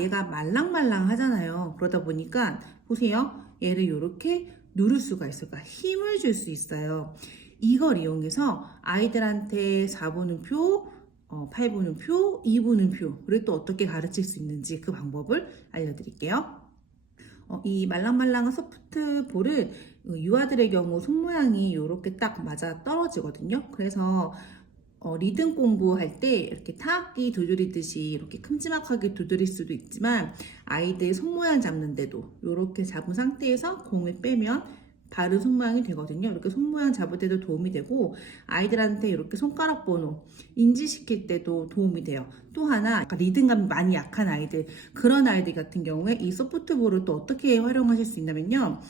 얘가 말랑말랑 하잖아요. 그러다 보니까 보세요. 얘를 이렇게 누를 수가 있어요. 그러니까 힘을 줄 수 있어요. 이걸 이용해서 아이들한테 4분음표, 8분음표, 2분음표, 그리고 또 어떻게 가르칠 수 있는지 그 방법을 알려드릴게요. 이 말랑말랑한 소프트 볼을 유아들의 경우 손모양이 이렇게 딱 맞아 떨어지거든요. 그래서 리듬 공부할 때 이렇게 타악기 두드리듯이 이렇게 큼지막하게 두드릴 수도 있지만 아이들 손모양 잡는데도 이렇게 잡은 상태에서 공을 빼면 바른 손모양이 되거든요. 이렇게 손모양 잡을 때도 도움이 되고 아이들한테 이렇게 손가락 번호 인지시킬 때도 도움이 돼요. 또 하나 리듬감이 많이 약한 아이들, 그런 아이들 같은 경우에 이 소프트볼을 또 어떻게 활용하실 수 있냐면요.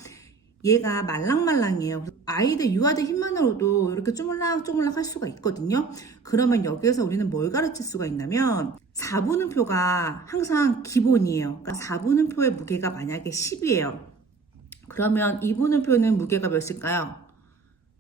얘가 말랑말랑해요. 아이들 유아들 힘만으로도 이렇게 쪼물락쪼물락 할 수가 있거든요. 그러면 여기에서 우리는 뭘 가르칠 수가 있냐면 4분음표가 항상 기본이에요. 그러니까 4분음표의 무게가 만약에 10이에요. 그러면 2분음표는 무게가 몇일까요?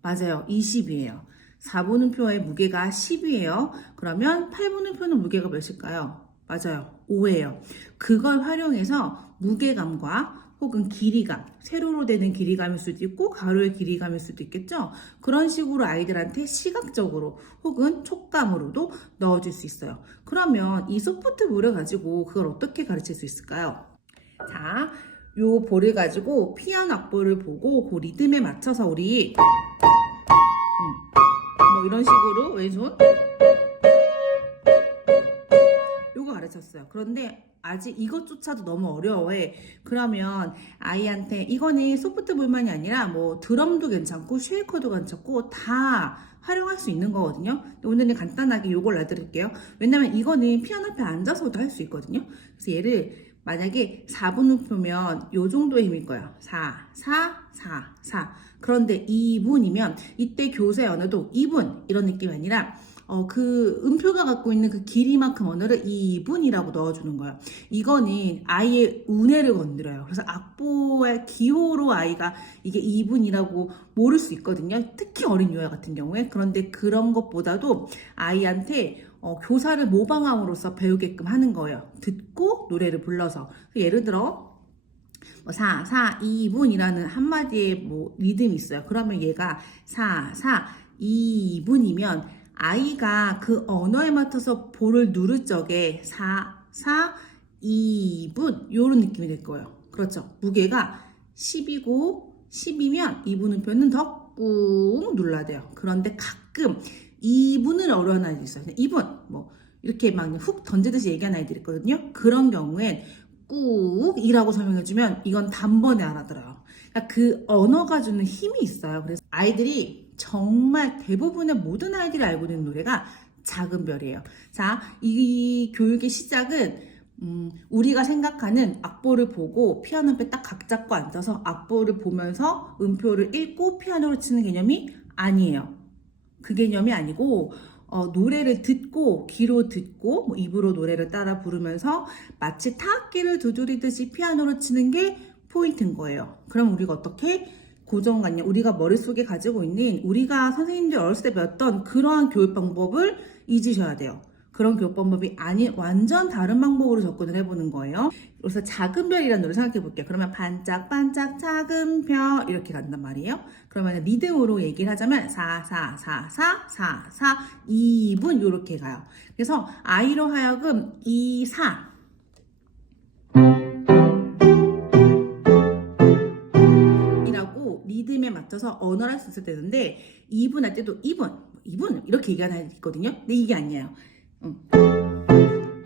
맞아요. 20이에요. 4분음표의 무게가 10이에요. 그러면 8분음표는 무게가 몇일까요? 맞아요. 5예요. 그걸 활용해서 무게감과 혹은 길이감, 세로로 되는 길이감일 수도 있고 가로의 길이감일 수도 있겠죠. 그런 식으로 아이들한테 시각적으로 혹은 촉감으로도 넣어줄 수 있어요. 그러면 이 소프트볼을 가지고 그걸 어떻게 가르칠 수 있을까요? 자, 요 볼을 가지고 피아노 악보를 보고 그 리듬에 맞춰서 우리 뭐 이런 식으로 왼손 요거 가르쳤어요. 그런데 아직 이것조차도 너무 어려워해. 그러면 아이한테 이거는 소프트볼만이 아니라 뭐 드럼도 괜찮고 쉐이커도 괜찮고 다 활용할 수 있는 거거든요. 오늘은 간단하게 요걸 알려드릴게요. 왜냐면 이거는 피아노 앞에 앉아서도 할 수 있거든요. 그래서 얘를 만약에 4분음표면 요 정도의 힘일 거예요. 4, 4, 4, 4. 그런데 2분이면 이때 교사의 언어도 2분 이런 느낌이 아니라 그 음표가 갖고 있는 그 길이만큼 언어를 2분이라고 넣어주는 거예요. 이거는 아이의 우뇌를 건드려요. 그래서 악보의 기호로 아이가 이게 2분이라고 모를 수 있거든요. 특히 어린 유아 같은 경우에. 그런데 그런 것보다도 아이한테 교사를 모방함으로써 배우게끔 하는 거예요. 듣고 노래를 불러서. 예를 들어 4, 4, 2분이라는 한마디의 뭐 리듬이 있어요. 그러면 얘가 4, 4, 2분이면 아이가 그 언어에 맞춰서 볼을 누를 적에 4, 4, 2분 이런 느낌이 될 거예요. 그렇죠. 무게가 10이고 10이면 2분음표는 더 꾹 눌러야 돼요. 그런데 가끔 2분을 어려워하는 아이들이 있어요. 2분 뭐 이렇게 막 훅 던지듯이 얘기하는 아이들이 있거든요. 그런 경우엔 꾹이라고 설명해주면 이건 단번에 알아들어요. 그러니까 그 언어가 주는 힘이 있어요. 그래서 아이들이 정말 대부분의 모든 아이들이 알고 있는 노래가 작은 별이에요. 자, 이 교육의 시작은 우리가 생각하는 악보를 보고 피아노 앞에 딱 각 잡고 앉아서 악보를 보면서 음표를 읽고 피아노를 치는 개념이 아니에요. 그 개념이 아니고 노래를 듣고 귀로 듣고 뭐 입으로 노래를 따라 부르면서 마치 타악기를 두드리듯이 피아노를 치는 게 포인트인 거예요. 그럼 우리가 어떻게 고정관념, 우리가 머릿속에 가지고 있는 우리가 선생님들 어렸을 때 배웠던 그러한 교육 방법을 잊으셔야 돼요. 그런 교육 방법이 아닌 완전 다른 방법으로 접근을 해보는 거예요. 그래서 작은 별이라는 노래 생각해 볼게요. 그러면 반짝반짝 작은 별 이렇게 간단 말이에요. 그러면 리듬으로 얘기를 하자면 4, 4, 4, 4, 4, 4, 2분 이렇게 가요. 그래서 아이로 하여금 2, 4 이라고 리듬에 맞춰서 언어를 할 수 있을 때는데 2분 할 때도 2분 이렇게 얘기하는 아이들이 있거든요. 근데 이게 아니에요.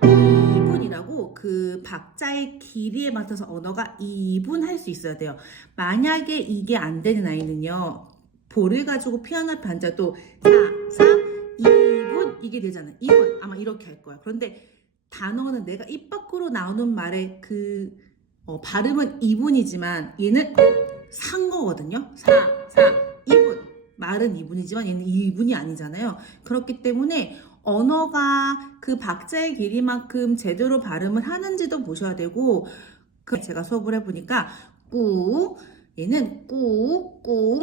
2분이라고 그 박자의 길이에 맞춰서 언어가 2분 할 수 있어야 돼요. 만약에 이게 안 되는 아이는요. 볼을 가지고 피아노 앞에 앉아도 4, 4, 2분 이게 되잖아요. 2분 아마 이렇게 할 거야. 그런데 단어는 내가 입 밖으로 나오는 말의 그 발음은 2분이지만 얘는 산 거거든요. 4, 4, 2분 말은 2분이지만 얘는 2분이 아니잖아요. 그렇기 때문에 언어가 그 박자의 길이만큼 제대로 발음을 하는지도 보셔야 되고 제가 수업을 해보니까 꾹 얘는 꾹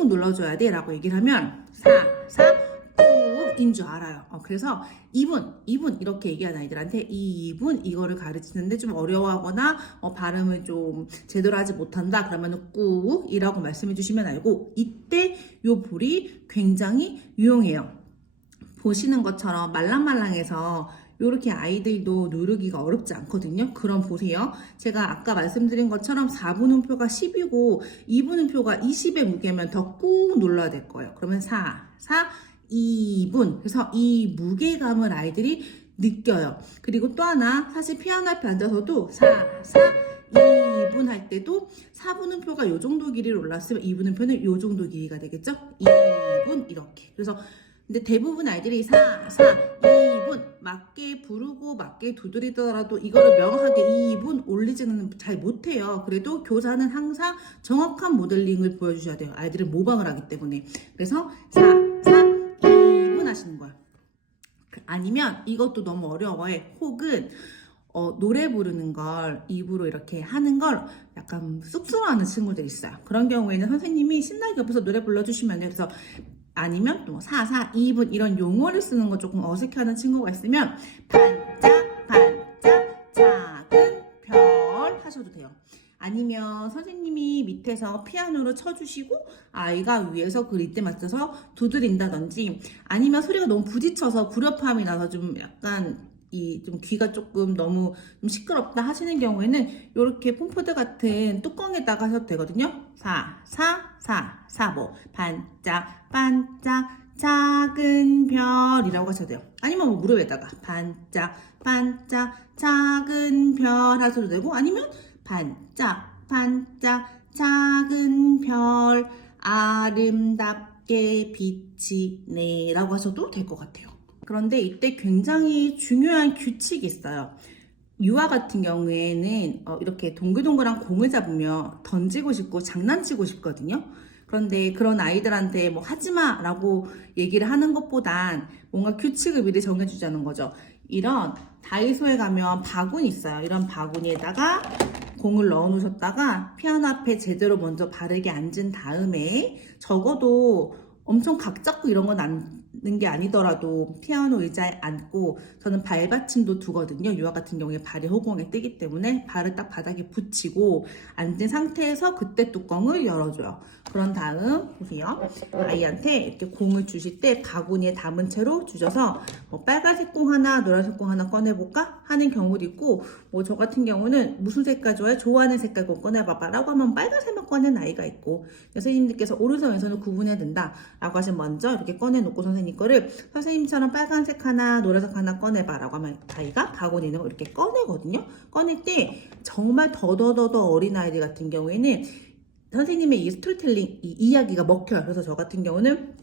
눌러줘야 돼 라고 얘기를 하면 4, 4, 꾹 2분인 줄 알아요. 그래서 2분 이렇게 얘기하는 아이들한테 이 2분 이거를 가르치는데 좀 어려워하거나 발음을 좀 제대로 하지 못한다 그러면 꾹이라고 말씀해 주시면 알고, 이때 요 볼이 굉장히 유용해요. 보시는 것처럼 말랑말랑해서 이렇게 아이들도 누르기가 어렵지 않거든요. 그럼 보세요. 제가 아까 말씀드린 것처럼 4분음표가 10이고 2분음표가 20의 무게면 더 꾹 눌러야 될 거예요. 그러면 2분. 그래서 이 무게감을 아이들이 느껴요. 그리고 또 하나, 사실 피아노 앞에 앉아서도 2분 할 때도 4분음표가 요 정도 길이로 올랐으면 2분음표는 요 정도 길이가 되겠죠? 2분 이렇게. 그래서 근데 대부분 아이들이 2분 맞게 부르고 맞게 두드리더라도 이거를 명확하게 2분 올리지는 잘 못해요. 그래도 교사는 항상 정확한 모델링을 보여주셔야 돼요. 아이들은 모방을 하기 때문에. 그래서 2분 하시는 거예요. 아니면 이것도 너무 어려워해. 혹은 노래 부르는 걸 입으로 이렇게 하는 걸 약간 쑥스러워하는 친구들이 있어요. 그런 경우에는 선생님이 신나게 옆에서 노래 불러주시면 돼요. 그래서 아니면 또 2분 이런 용어를 쓰는 거 조금 어색해하는 친구가 있으면 반짝 작은 별 하셔도 돼요. 아니면 선생님이 밑에서 피아노로 쳐주시고 아이가 위에서 그 리듬에 맞춰서 두드린다든지, 아니면 소리가 너무 부딪혀서 불협화음이 나서 좀 약간 좀 귀가 조금 너무 좀 시끄럽다 하시는 경우에는 이렇게 폼포드 같은 뚜껑에다가 하셔도 되거든요. 뭐 반짝 작은 별이라고 하셔도 돼요. 아니면 뭐 무릎에다가 반짝 작은 별 하셔도 되고, 아니면 반짝 작은 별 아름답게 비치네 라고 하셔도 될 것 같아요. 그런데 이때 굉장히 중요한 규칙이 있어요. 유아 같은 경우에는 이렇게 동글동글한 공을 잡으며 던지고 싶고 장난치고 싶거든요. 그런데 그런 아이들한테 뭐 하지마 라고 얘기를 하는 것보단 뭔가 규칙을 미리 정해주자는 거죠. 이런 다이소에 가면 바구니 있어요. 이런 바구니에다가 공을 넣어 놓으셨다가 피아노 앞에 제대로 먼저 바르게 앉은 다음에, 적어도 엄청 각 잡고 이런 건 앉는 게 아니더라도 피아노 의자에 앉고, 저는 발받침도 두거든요. 유아 같은 경우에 발이 허공에 뜨기 때문에 발을 딱 바닥에 붙이고 앉은 상태에서 그때 뚜껑을 열어줘요. 그런 다음 보세요. 아이한테 이렇게 공을 주실 때 바구니에 담은 채로 주셔서 뭐 빨간색 공 하나 노란색 공 하나 꺼내볼까 하는 경우도 있고, 뭐 저 같은 경우는 무슨 색깔 좋아해? 좋아하는 색깔 공 꺼내봐봐 라고 하면 빨간색만 꺼낸 아이가 있고, 선생님들께서 오른손 왼손을 구분해야 된다 라고 하시면 먼저 이렇게 꺼내놓고 선생님 거를 선생님처럼 빨간색 하나 노란색 하나 꺼내봐 라고 하면 아이가 바구니 있는 거 이렇게 꺼내거든요. 꺼낼 때 정말 더더더더 어린 아이들 같은 경우에는 선생님의 이 스토리텔링, 이 이야기가 먹혀요. 그래서 저 같은 경우는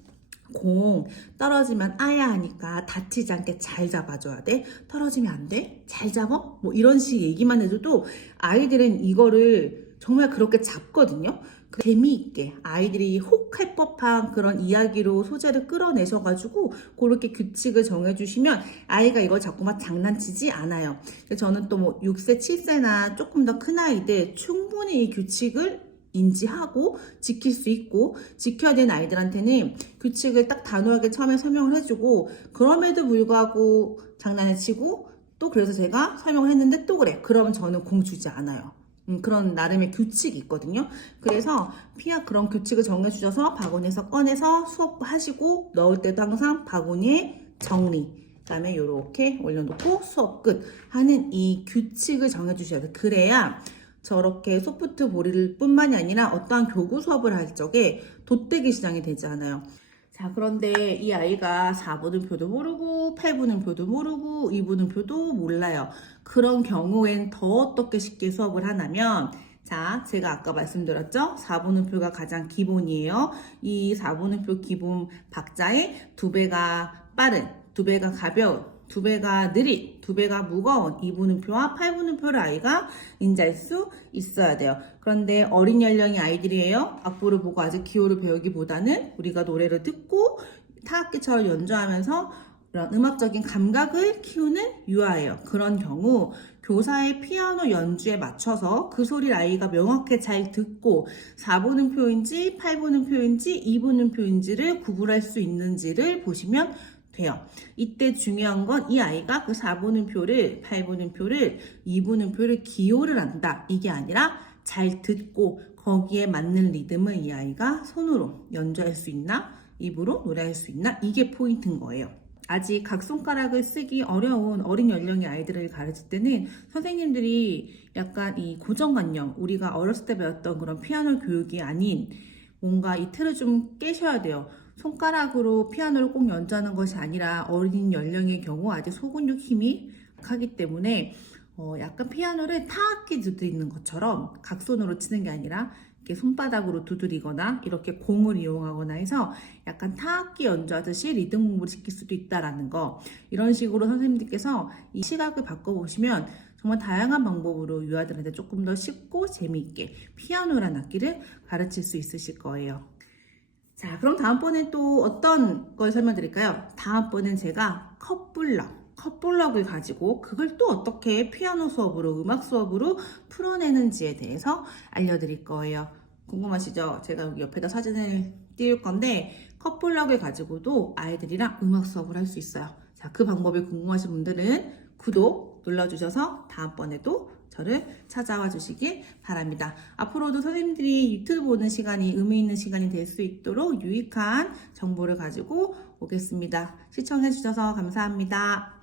공 떨어지면 아야 하니까 다치지 않게 잘 잡아줘야 돼. 떨어지면 안 돼. 잘 잡아. 뭐 이런 식 얘기만 해줘도 아이들은 이거를 정말 그렇게 잡거든요. 재미있게 아이들이 혹할 법한 그런 이야기로 소재를 끌어내셔가지고 그렇게 규칙을 정해주시면 아이가 이걸 자꾸만 장난치지 않아요. 저는 또 뭐 6세, 7세나 조금 더 큰 아이들 충분히 이 규칙을 인지하고 지킬 수 있고, 지켜야 되는 아이들한테는 규칙을 딱 단호하게 처음에 설명을 해주고, 그럼에도 불구하고 장난을 치고 또 그래서 제가 설명을 했는데 또 그래. 그러면 저는 공 주지 않아요. 그런 나름의 규칙이 있거든요. 그래서 그런 규칙을 정해주셔서 바구니에서 꺼내서 수업하시고, 넣을 때도 항상 바구니에 정리, 그 다음에 이렇게 올려놓고 수업 끝 하는 이 규칙을 정해주셔야 돼요. 그래야 저렇게 소프트 볼일 뿐만이 아니라 어떠한 교구 수업을 할 적에 돗대기 시장이 되지 않아요. 자, 그런데 이 아이가 4분음표도 모르고 8분음표도 모르고 2분음표도 몰라요. 그런 경우엔 더 어떻게 쉽게 수업을 하냐면, 자, 제가 아까 말씀드렸죠? 4분음표가 가장 기본이에요. 이 4분음표 기본 박자에 2배가 빠른, 2배가 가벼운, 2배가 느린, 2배가 무거운 2분음표와 8분음표를 아이가 인지할 수 있어야 돼요. 그런데 어린 연령의 아이들이에요. 악보를 보고 아직 기호를 배우기보다는 우리가 노래를 듣고 타악기처럼 연주하면서 이런 음악적인 감각을 키우는 유아예요. 그런 경우 교사의 피아노 연주에 맞춰서 그 소리를 아이가 명확히 잘 듣고 4분음표인지 8분음표인지 2분음표인지를 구분할 수 있는지를 보시면 돼요. 이때 중요한 건 이 아이가 그 4분음표를, 8분음표를, 2분음표를 기호를 한다. 이게 아니라 잘 듣고 거기에 맞는 리듬을 이 아이가 손으로 연주할 수 있나? 입으로 노래할 수 있나? 이게 포인트인 거예요. 아직 각손가락을 쓰기 어려운 어린 연령의 아이들을 가르칠 때는 선생님들이 약간 이 고정관념, 우리가 어렸을 때 배웠던 그런 피아노 교육이 아닌 뭔가 이 틀을 좀 깨셔야 돼요. 손가락으로 피아노를 꼭 연주하는 것이 아니라 어린 연령의 경우 아직 소근육 힘이 하기 때문에 약간 피아노를 타악기 두드리는 것처럼 각손으로 치는 게 아니라 이렇게 손바닥으로 두드리거나 이렇게 공을 이용하거나 해서 약간 타악기 연주하듯이 리듬 공부를 시킬 수도 있다라는 거, 이런 식으로 선생님들께서 이 시각을 바꿔보시면 정말 다양한 방법으로 유아들한테 조금 더 쉽고 재미있게 피아노라는 악기를 가르칠 수 있으실 거예요. 자, 그럼 다음번엔 또 어떤 걸 설명드릴까요? 다음번엔 제가 컵블럭을 가지고 그걸 또 어떻게 피아노 수업으로, 음악 수업으로 풀어내는지에 대해서 알려드릴 거예요. 궁금하시죠? 제가 여기 옆에다 사진을 띄울 건데 컵블럭을 가지고도 아이들이랑 음악 수업을 할 수 있어요. 자, 그 방법이 궁금하신 분들은 구독 눌러주셔서 다음번에도 저를 찾아와 주시길 바랍니다. 앞으로도 선생님들이 유튜브 보는 시간이 의미 있는 시간이 될 수 있도록 유익한 정보를 가지고 오겠습니다. 시청해 주셔서 감사합니다.